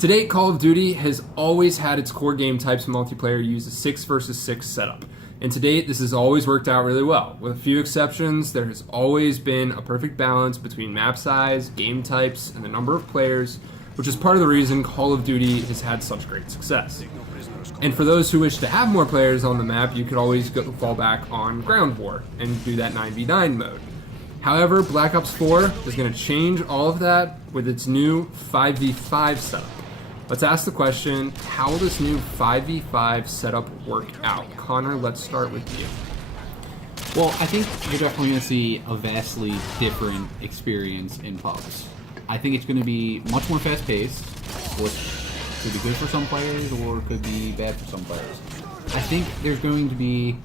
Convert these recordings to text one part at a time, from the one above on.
To date, Call of Duty has always had its core game types in multiplayer use a 6 versus 6 setup. And to date, this has always worked out really well. With a few exceptions, there has always been a perfect balance between map size, game types, and the number of players, which is part of the reason Call of Duty has had such great success. And for those who wish to have more players on the map, you could always fall back on Ground War and do that 9v9 mode. However, Black Ops 4 is going to change all of that with its new 5v5 setup. Let's ask the question, how will this new 5v5 setup work out? Connor, let's start with you. Well, I think you're definitely going to see a vastly different experience in pubs. I think it's going to be much more fast-paced, which could be good for some players or could be bad for some players. I think there's going to be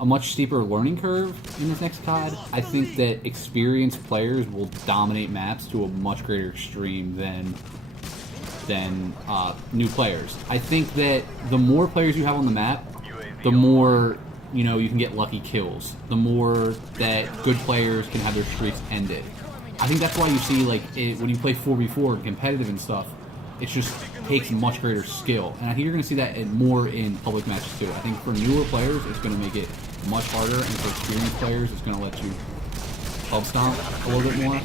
a much steeper learning curve in this next COD. I think that experienced players will dominate maps to a much greater extreme than new players. I think that the more players you have on the map, the more you can get lucky kills. The more that good players can have their streaks ended. I think that's why you see when you play 4v4 and competitive and stuff, it just takes much greater skill. And I think you're going to see that more in public matches too. I think for newer players, it's going to make it much harder, and for experienced players, it's going to let you pub stomp a little bit more.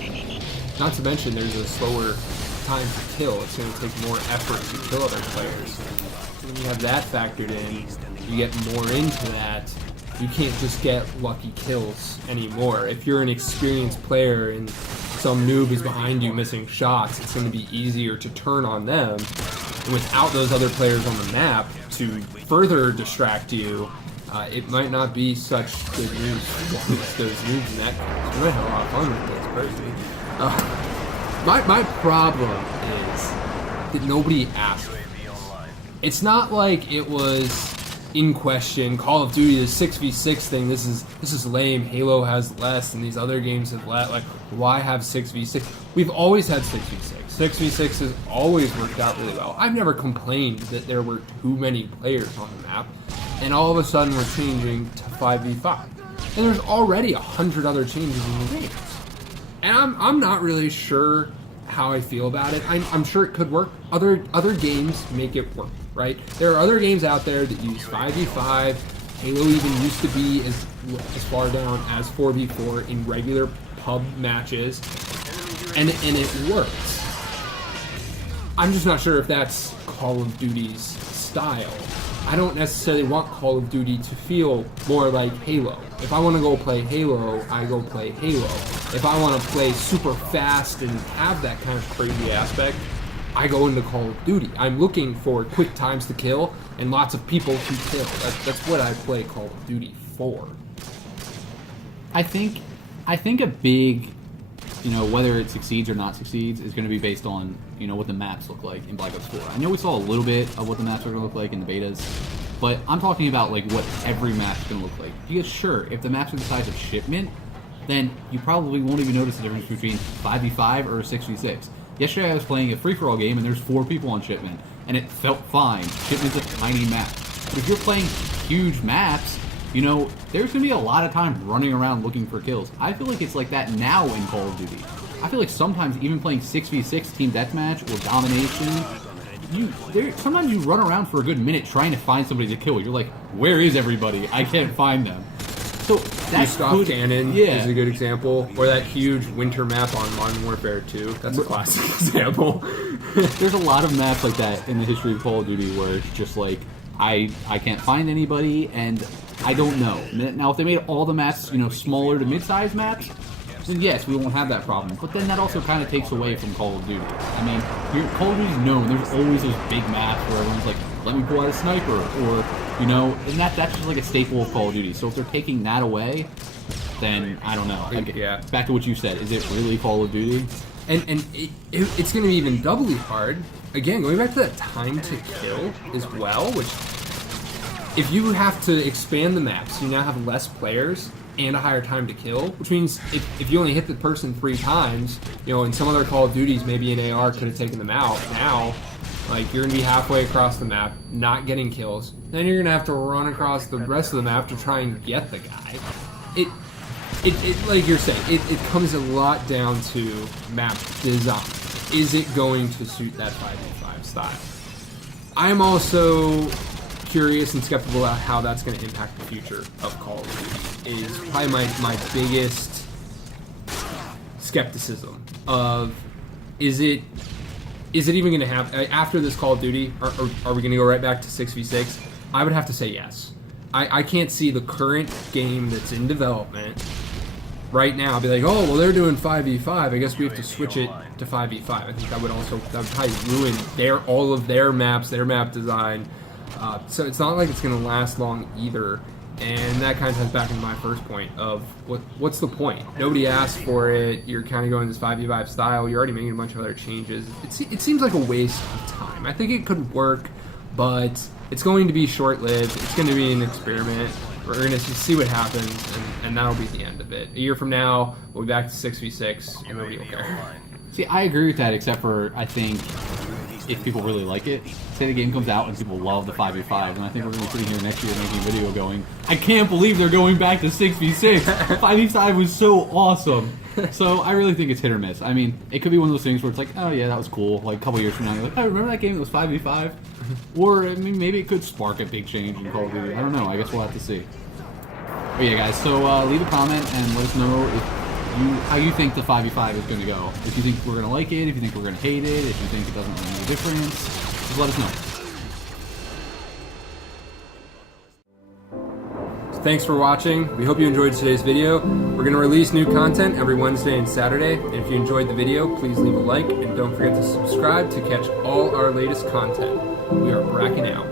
Not to mention, there's a slower time to kill. It's going to take more effort to kill other players. When you have that factored in, you get more into that. You can't just get lucky kills anymore. If you're an experienced player and some noob is behind you missing shots, it's going to be easier to turn on them. And without those other players on the map to further distract you, it might not be such good news for those noobs in that case. We might have a lot of fun with this personally. My problem is that nobody asked for this. It's not like it was in question. Call of Duty, the 6v6 thing, this is lame. Halo has less, and these other games have less. Like, why have 6v6? We've always had 6v6. 6v6 has always worked out really well. I've never complained that there were too many players on the map, and all of a sudden we're changing to 5v5. And there's already 100 other changes in the game. And I'm not really sure how I feel about it. I'm sure it could work. Other games make it work, right? There are other games out there that use 5v5. Halo even used to be as far down as 4v4 in regular pub matches, and it works. I'm just not sure if that's Call of Duty's style. I don't necessarily want Call of Duty to feel more like Halo. If I want to go play Halo, I go play Halo. If I want to play super fast and have that kind of crazy aspect, I go into Call of Duty. I'm looking for quick times to kill and lots of people to kill. That's what I play Call of Duty for. I think a big, whether it succeeds or not succeeds is going to be based on, what the maps look like in Black Ops 4. I know we saw a little bit of what the maps are going to look like in the betas, but I'm talking about what every map is going to look like. Because sure, if the maps are the size of Shipment, then you probably won't even notice the difference between 5v5 or 6v6. Yesterday I was playing a free-for-all game and there's 4 people on Shipment, and it felt fine. Shipment's a tiny map. But if you're playing huge maps, there's going to be a lot of time running around looking for kills. I feel like it's like that now in Call of Duty. I feel like sometimes even playing 6v6 team deathmatch or domination, sometimes you run around for a good minute trying to find somebody to kill. You're like, where is everybody? I can't find them. So that's Cannon is a good example, or that huge winter map on Modern Warfare 2. That's a classic example. There's a lot of maps like that in the history of Call of Duty where it's just like, I can't find anybody, and I don't know. Now, if they made all the maps, smaller to mid-sized maps, then yes, we won't have that problem. But then that also kind of takes away from Call of Duty. I mean, Call of Duty's known. There's always those big maps where everyone's like, let me pull out a sniper, or, and that's just like a staple of Call of Duty. So if they're taking that away, then I don't know. Back to what you said, is it really Call of Duty? And it's going to be even doubly hard. Again, going back to that time to kill as well, which if you have to expand the maps, you now have less players and a higher time to kill, which means if you only hit the person 3 times, in some other Call of Duties, maybe an AR could have taken them out. Now, you're going to be halfway across the map, not getting kills. Then you're going to have to run across the rest of the map to try and get the guy. It like you're saying, it comes a lot down to map design. is it going to suit that 5v5 style? I'm also curious and skeptical about how that's going to impact the future of Call of Duty. Is probably my biggest skepticism of, is it even going to happen after this Call of Duty? Are we going to go right back to 6v6? I would have to say yes. I can't see the current game that's in development right now be like, oh, well, they're doing 5v5. I guess we have to switch it to 5v5. I think that would probably ruin all of their maps, their map design. So it's not like it's going to last long either. And that kind of ties back into my first point of what's the point? Nobody asked for it. You're kind of going this 5v5 style. You're already making a bunch of other changes. It seems like a waste of time. I think it could work, but it's going to be short-lived. It's going to be an experiment. We're going to see what happens, and that'll be the end of it. A year from now, we'll be back to 6v6, and nobody will care. See, I agree with that, except for I think if people really like it, say the game comes out and people love the 5v5, and I think we're going to be sitting here next year making a video going, I can't believe they're going back to 6v6. 5v5 was so awesome. So I really think it's hit or miss. I mean, it could be one of those things where it's like, oh yeah, that was cool. Like a couple years from now, you're like, oh, remember that game that was 5v5? Or I mean, maybe it could spark a big change in Call of Duty. I don't know. I guess we'll have to see. But yeah, guys. So leave a comment and let us know how you think the 5v5 is going to go. If you think we're going to like it, if you think we're going to hate it, if you think it doesn't really make a difference, just let us know. Thanks for watching. We hope you enjoyed today's video. We're going to release new content every Wednesday and Saturday. And if you enjoyed the video, please leave a like and don't forget to subscribe to catch all our latest content. We are Bracon out.